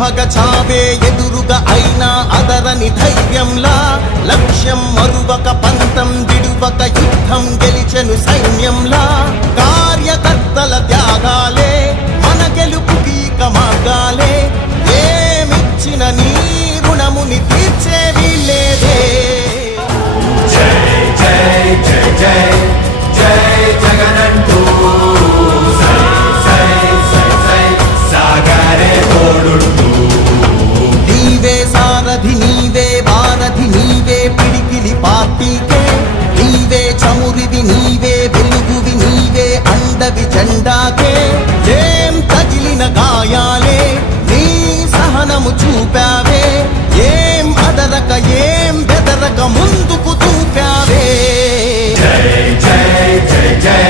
భగ చావే ఎదురుగా అయినా అదరని ధైర్యంలా లక్ష్యం మరువక పంతం విడువక యుద్ధం గెలిచెను సైన్యంలా కార్యకర్తల త్యాగాలే మన గెలుపుకి మార్గాలే ఏమిచ్చిన నీ రుణముని తీర్చేవి లేదే జై జై జై జై జై జగనంటూ నీవే సారథి నీవే వారధి నీవే పిడికిలి పార్టీకే నీవే చమురివి నీవే వెలుగువి నీవే అండవి జెండాకే ఏం తగిలిన గాయాలే నీ సహనము చూపావే ఏం అదరక ఏం బెదరక ముందుకు చూపావే జై జై జై జై